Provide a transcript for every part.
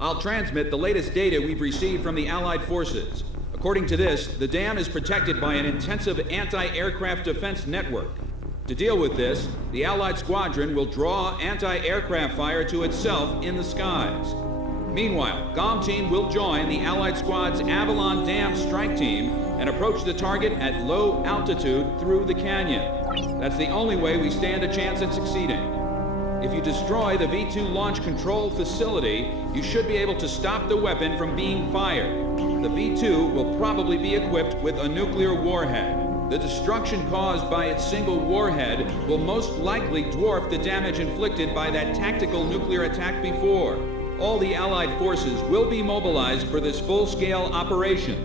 I'll transmit the latest data we've received from the Allied forces. According to this, the dam is protected by an intensive anti-aircraft defense network. To deal with this, the Allied squadron will draw anti-aircraft fire to itself in the skies. Meanwhile, GOM team will join the Allied squad's Avalon Dam strike team and approach the target at low altitude through the canyon. That's the only way we stand a chance at succeeding. If you destroy the V-2 launch control facility, you should be able to stop the weapon from being fired. The V-2 will probably be equipped with a nuclear warhead. The destruction caused by its single warhead will most likely dwarf the damage inflicted by that tactical nuclear attack before. All the Allied forces will be mobilized for this full-scale operation.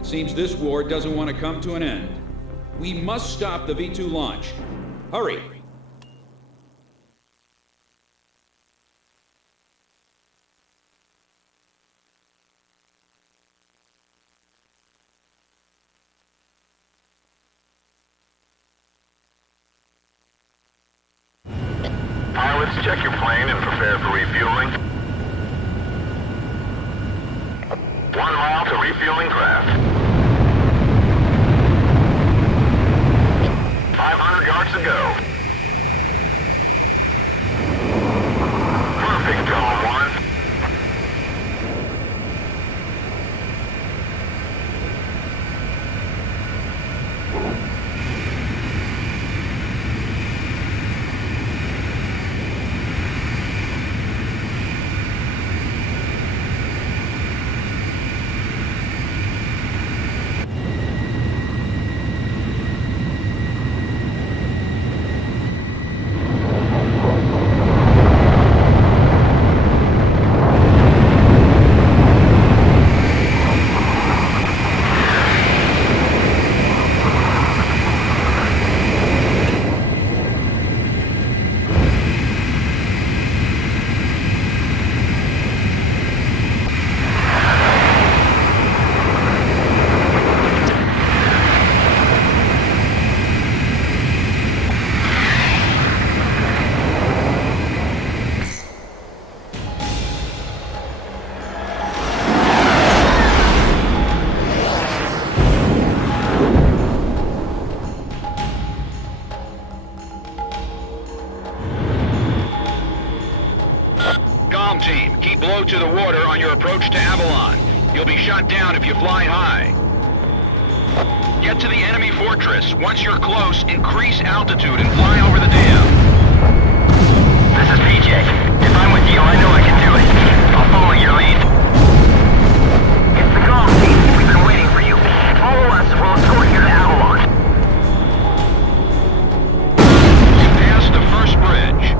It seems this war doesn't want to come to an end. We must stop the V-2 launch. Hurry! Pilots, check your plane and prepare for refueling. 1 mile to refueling craft. 500 yards to go. Perfect, Column 1. Team, keep low to the water on your approach to Avalon. You'll be shot down if you fly high. Get to the enemy fortress. Once you're close, increase altitude and fly over the dam. This is PJ. If I'm with you, I know I can do it. I'll follow your lead. It's the GOM team. We've been waiting for you. Follow us. We'll escort you to Avalon. You passed the first bridge.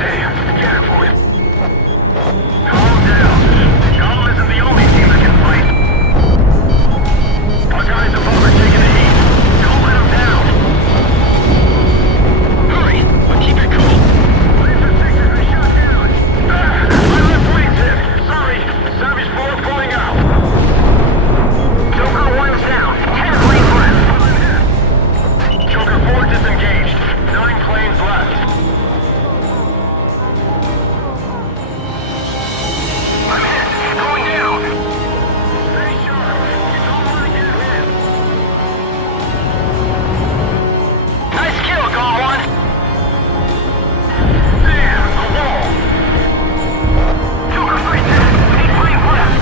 Damn, careful. Calm down. GOM isn't the only team that can fight. Our guys above are taking the heat. Don't let them down. Hurry, but keep it cool. Laser sectors are shot down. My left wing's hit. Sorry. Savage 4 pulling out. Joker 1's down. 10 planes left. Joker 4 disengaged. 9 planes left. I'm hit. Going down. Stay sharp. You don't want to get hit. Nice kill, GOM 1. Damn, a wall. Joker 3 dead. 8 planes left.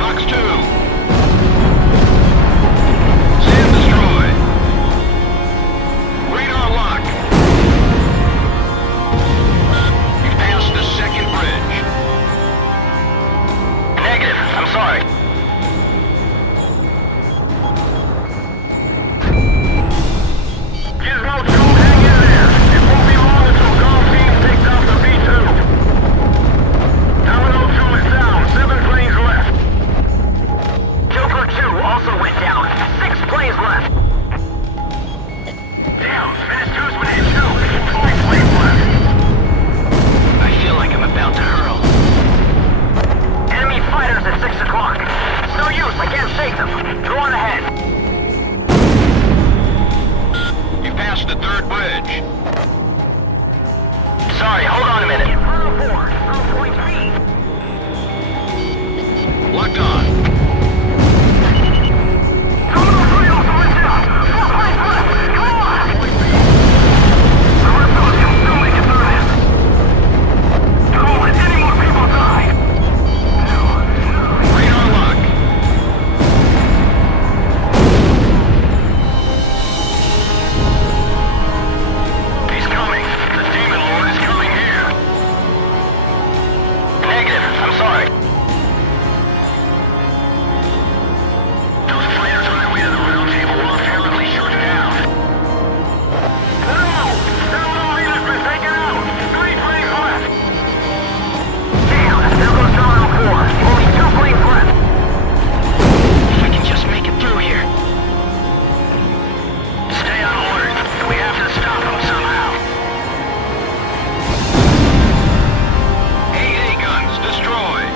Box 2. Sand destroyed. Radar lock. You've passed the second bridge. Negative. I'm sorry. Gizmo 2, hang in there. It won't be long until GOM team takes out the V2. Domino 2 is down. 7 planes left. Joker 2 also went down. 6 planes left. Damn, Menace 2's been hit too. 5 planes left. I feel like I'm about to hurl. Enemy fighters at 6 o'clock. It's no use, I can't shake them. Go on ahead. You've passed reach the third bridge. Sorry, hold on a minute. In front of 4, on point B. Locked on. Terminal 3 also went down. 4 planes left. Come on! The rest of us can still make it through this. Don't let any more people die. Radar lock. He's coming. The Demon Lord is coming here. Negative. I'm sorry. Those fighters on their way to the round table will apparently shut down. No! Terminal leader's been taken out. 3 planes left. Damn, there goes Terminal 4. Only 2 planes left. If I can just make it through here. Stay on alert. We have to stop them somehow. 8A guns destroyed.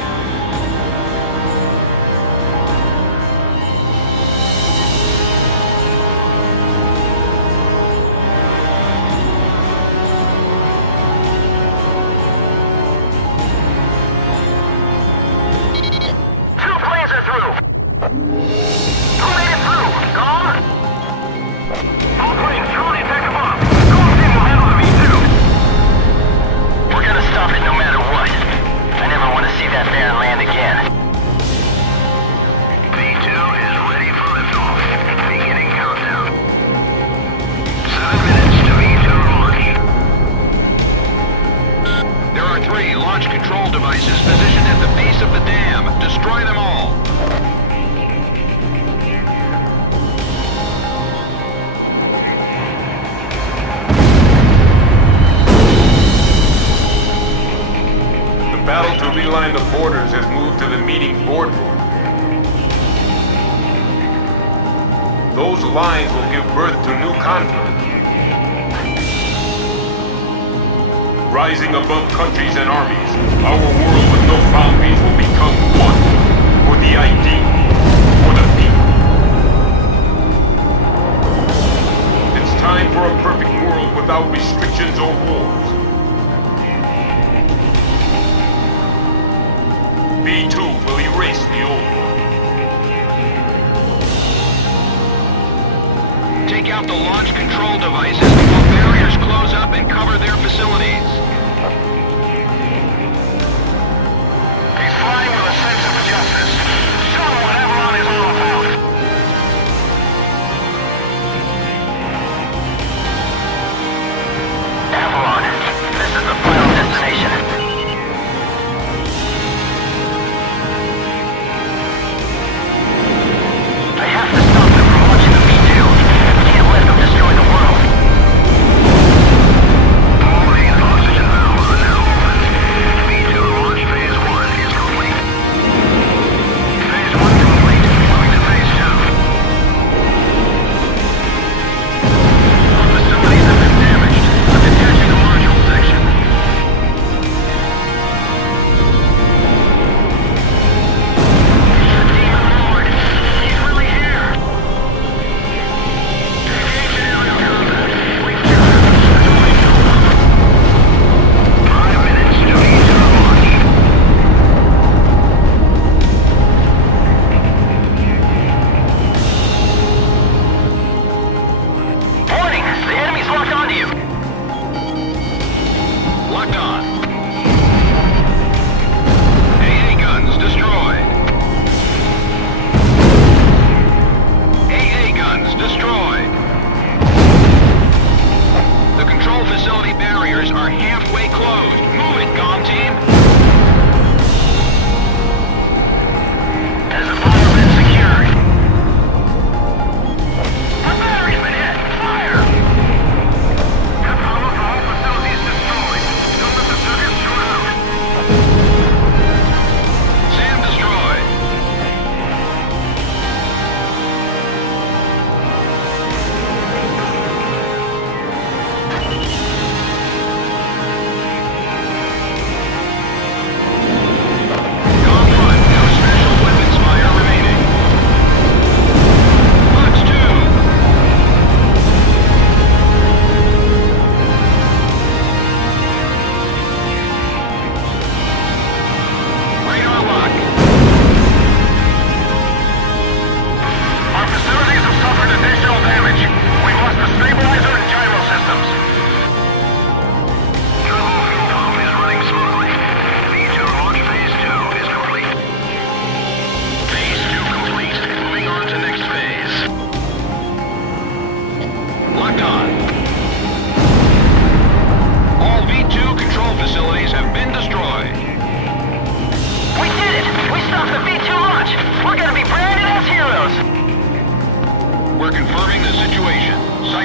Two planes are through. Who made it through? Gone? All planes, Charlie, attack above. Cool team will handle the V2. We're gonna stop it no matter what. I never want to see that Baron land again. V2 is ready for liftoff. Beginning countdown. 7 minutes to V2 launch. There are 3 launch control devices positioned at the base of the dam. Destroy them all. The battle to realign the borders has moved to the meeting boardroom. Those lines will give birth to new conflict. Rising above countries and armies, our world with no boundaries will become one. For the ideal, for the people. It's time for a perfect world without restrictions or wars. V2 will erase the old one. Take out the launch control devices before barriers close up and cover their facilities. He's flying with a sense of justice. Show him what Avalon is all about. Avalon, this is the final destination. I have to stop them from launching the V2. Can't let them destroy the world. All these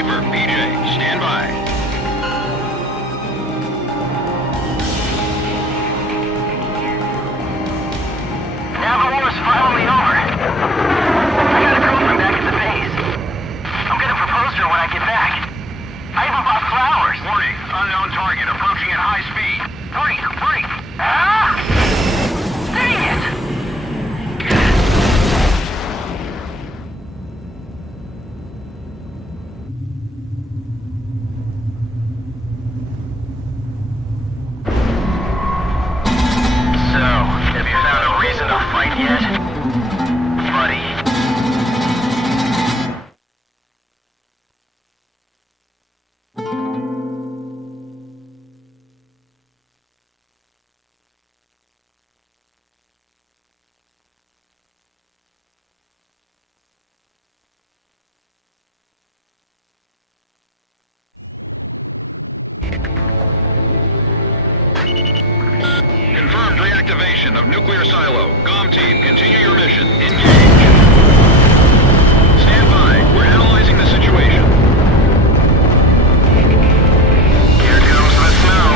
Viper, PJ, stand by. Navarro's finally over. I got a girlfriend back at the base. I'm gonna propose to her when I get back. I even bought flowers. Warning, unknown target approaching at high speed. Break! Ah! Dang it! So, have you found a reason to fight yet? Buddy. Confirmed reactivation of nuclear silo. GOM team, continue your mission. Engage. Stand by. We're analyzing the situation. Here comes the snow.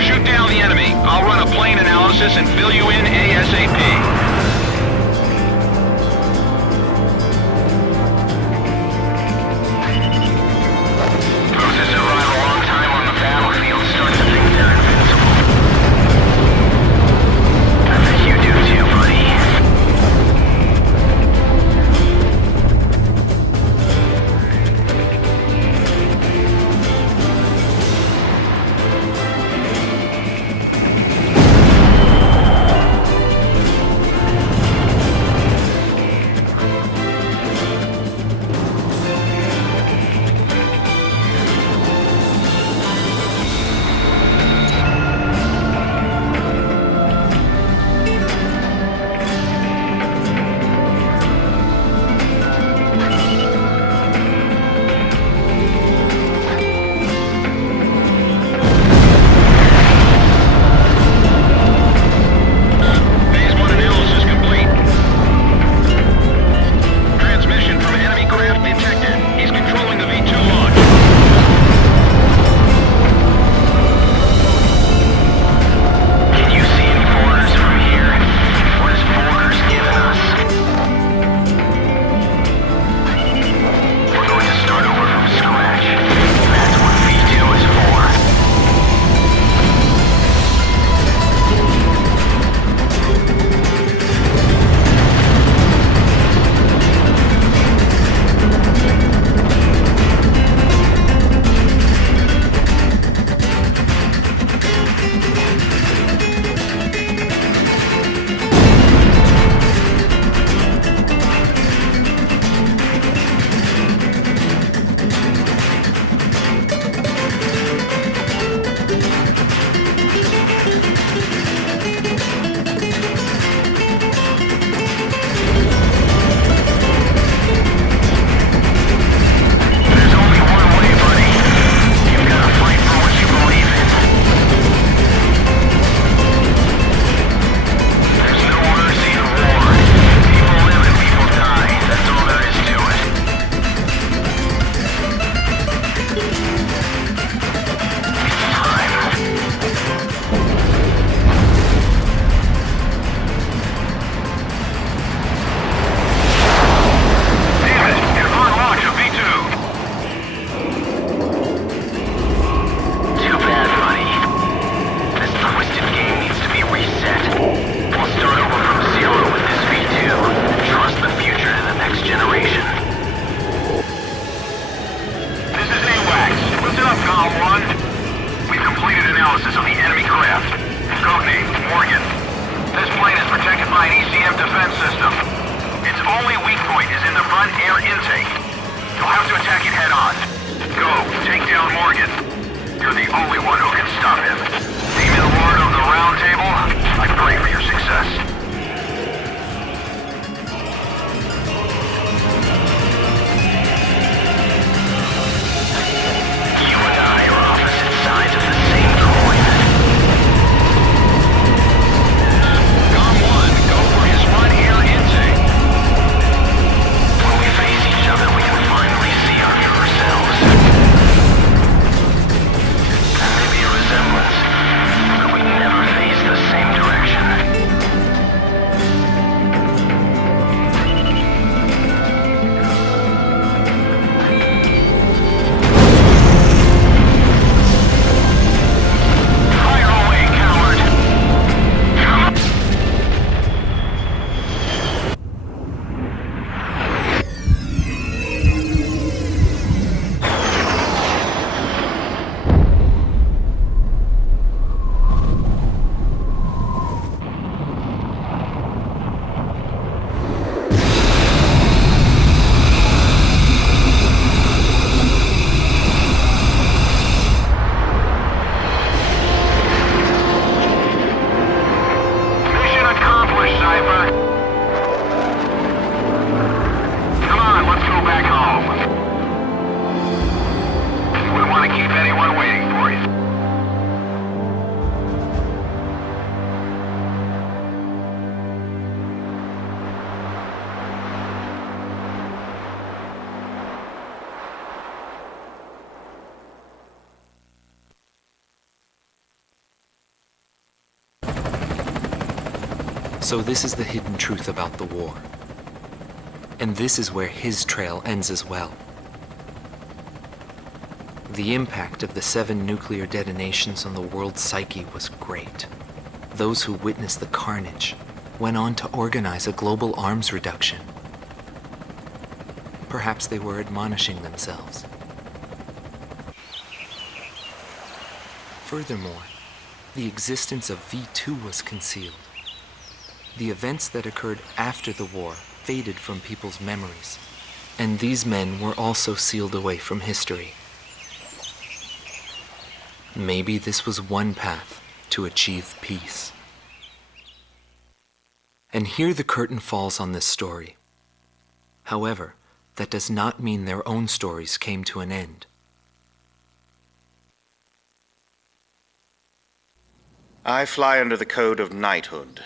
Shoot down the enemy. I'll run a plane analysis and fill you in ASAP. Those who survive a long time on the battlefield start to think they're invincible. I bet you do too, buddy. Phase 1 analysis complete. Transmission from enemy craft detected. He's controlling the V2 launch. Can you see any borders from here? What is borders giving us? We're going to start over from scratch. That's what V2 is for. There's only one way, buddy. You've got to fight for what you believe in. There's no mercy in war. People live and people die. That's all there is to it. It's time. Damn it! Confirmed launch of V2. Too bad, buddy. This twisted game needs to be reset. We'll start over from zero with this V2 and trust the future to the next generation. This is AWACS. Listen up, GOM 1. We've completed analysis of the enemy craft. Codename, Morgan. This plane is protected by an ECM defense system. Its only weak point is in the front air intake. You'll have to attack it head on. Go, take down Morgan. You're the only one who can stop him. Demon Lord of the Round Table, I pray for your success. You and I are opposite sides of the same coin. GOM 1, go for his front air intake. When we face each other, we So this is the hidden truth about the war. And this is where his trail ends as well. The impact of the 7 nuclear detonations on the world's psyche was great. Those who witnessed the carnage went on to organize a global arms reduction. Perhaps they were admonishing themselves. Furthermore, the existence of V2 was concealed. The events that occurred after the war faded from people's memories, and these men were also sealed away from history. Maybe this was one path to achieve peace. And here the curtain falls on this story. However, that does not mean their own stories came to an end. I fly under the code of knighthood.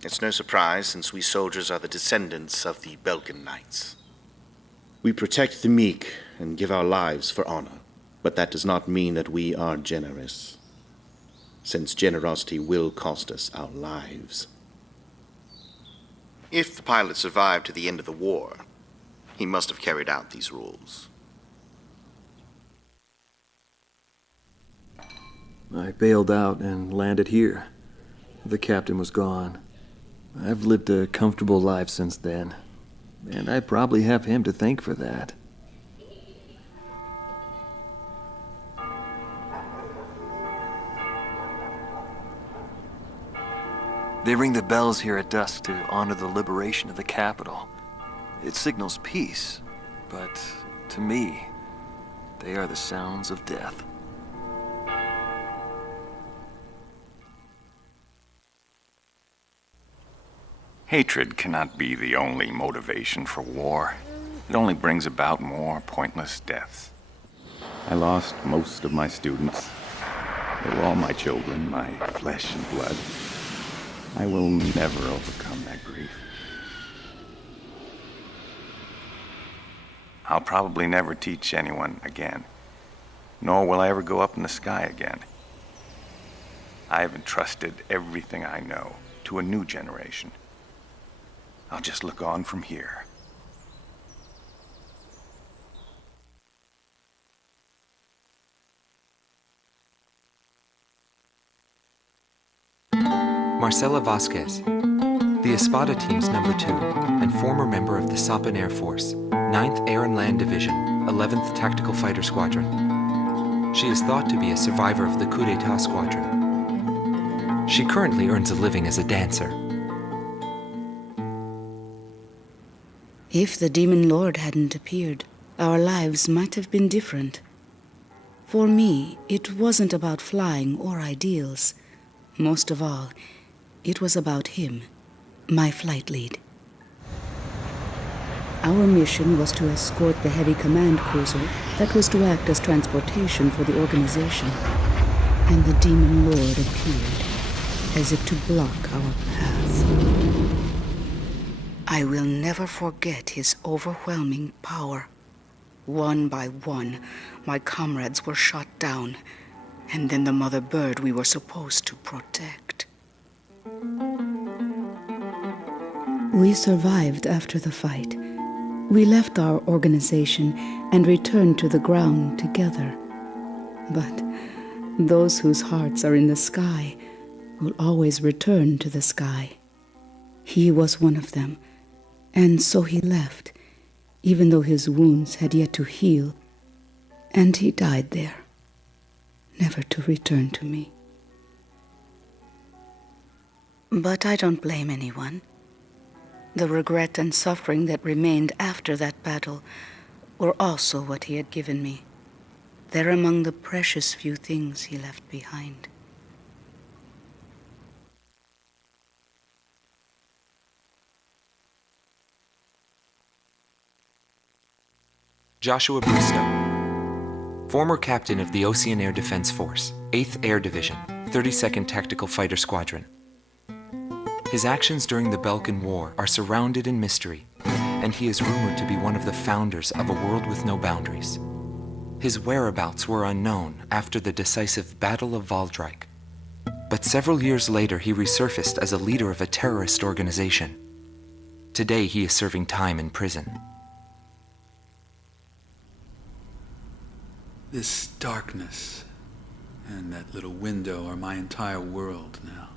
It's no surprise, since we soldiers are the descendants of the Belkan Knights. We protect the meek and give our lives for honor, but that does not mean that we are generous, since generosity will cost us our lives. If the pilot survived to the end of the war, he must have carried out these rules. I bailed out and landed here. The captain was gone. I've lived a comfortable life since then, and I probably have him to thank for that. They ring the bells here at dusk to honor the liberation of the capital. It signals peace, but to me, they are the sounds of death. Hatred cannot be the only motivation for war. It only brings about more pointless deaths. I lost most of my students. They were all my children, my flesh and blood. I will never overcome that grief. I'll probably never teach anyone again, nor will I ever go up in the sky again. I have entrusted everything I know to a new generation. I'll just look on from here. Marcela Vasquez, the Espada Team's number 2 and former member of the Sapan Air Force, 9th Air and Land Division, 11th Tactical Fighter Squadron. She is thought to be a survivor of the Coup d'etat squadron. She currently earns a living as a dancer. If the Demon Lord hadn't appeared, our lives might have been different. For me, it wasn't about flying or ideals. Most of all, it was about him, my flight lead. Our mission was to escort the heavy command cruiser that was to act as transportation for the organization. And the Demon Lord appeared, as if to block our path. I will never forget his overwhelming power. One by one, my comrades were shot down, and then the mother bird we were supposed to protect. We survived after the fight. We left our organization and returned to the ground together. But those whose hearts are in the sky will always return to the sky. He was one of them, and so he left, even though his wounds had yet to heal, and he died there, never to return to me. But I don't blame anyone. The regret and suffering that remained after that battle were also what he had given me. They're among the precious few things he left behind. Joshua Bristow, former captain of the Ocean Air Defense Force, 8th Air Division, 32nd Tactical Fighter Squadron. His actions during the Belkan War are surrounded in mystery, and he is rumored to be one of the founders of a world with no boundaries. His whereabouts were unknown after the decisive Battle of Valdrike. But several years later, he resurfaced as a leader of a terrorist organization. Today, he is serving time in prison. This darkness and that little window are my entire world now.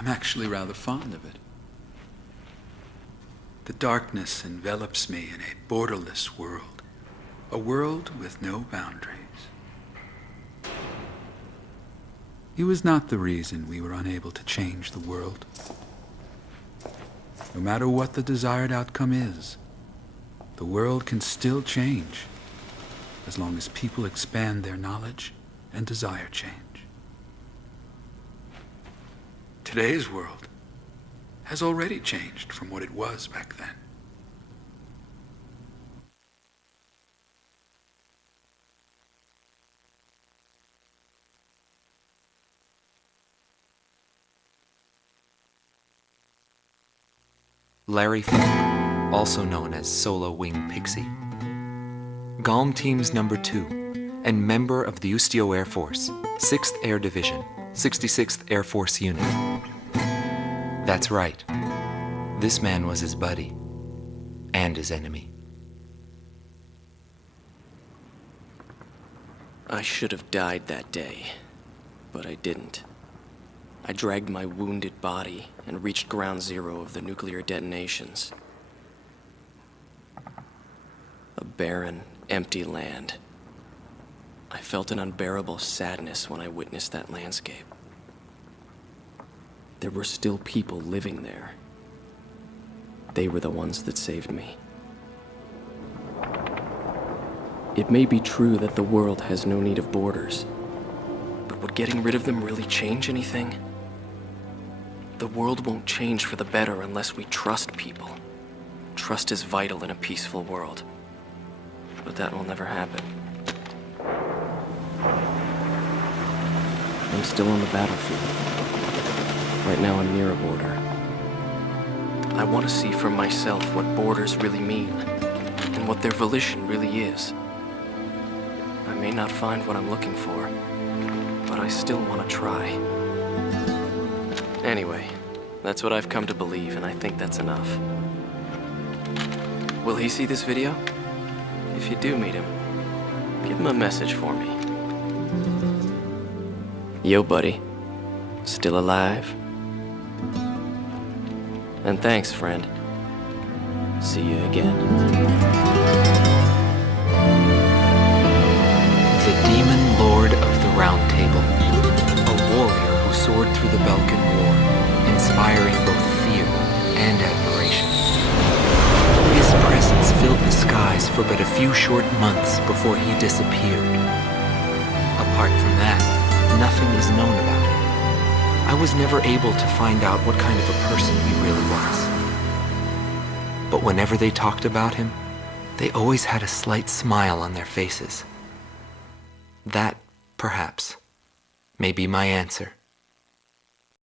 I'm actually rather fond of it. The darkness envelops me in a borderless world, a world with no boundaries. It was not the reason we were unable to change the world. No matter what the desired outcome is, the world can still change, as long as people expand their knowledge and desire change. Today's world has already changed from what it was back then. Larry Funk, also known as Solo Wing Pixie. GALM Team's number 2 and member of the Ustio Air Force, 6th Air Division, 66th Air Force Unit. That's right. This man was his buddy and his enemy. I should have died that day, but I didn't. I dragged my wounded body and reached ground zero of the nuclear detonations. A barren, empty land. I felt an unbearable sadness when I witnessed that landscape. There were still people living there. They were the ones that saved me. It may be true that the world has no need of borders, but would getting rid of them really change anything? The world won't change for the better unless we trust people. Trust is vital in a peaceful world. But that will never happen. I'm still on the battlefield. Right now I'm near a border. I want to see for myself what borders really mean, and what their volition really is. I may not find what I'm looking for, but I still want to try. Anyway, that's what I've come to believe, and I think that's enough. Will he see this video? If you do meet him, give him a message for me. Yo, buddy. Still alive? And thanks, friend. See you again. The Demon Lord of the Round Table. A warrior who soared through the Belkan War, inspiring both fear and admiration. His presence filled the skies for but a few short months before he disappeared. Apart from that, nothing is known about him. I was never able to find out what kind of a person he really was. But whenever they talked about him, they always had a slight smile on their faces. That, perhaps, may be my answer.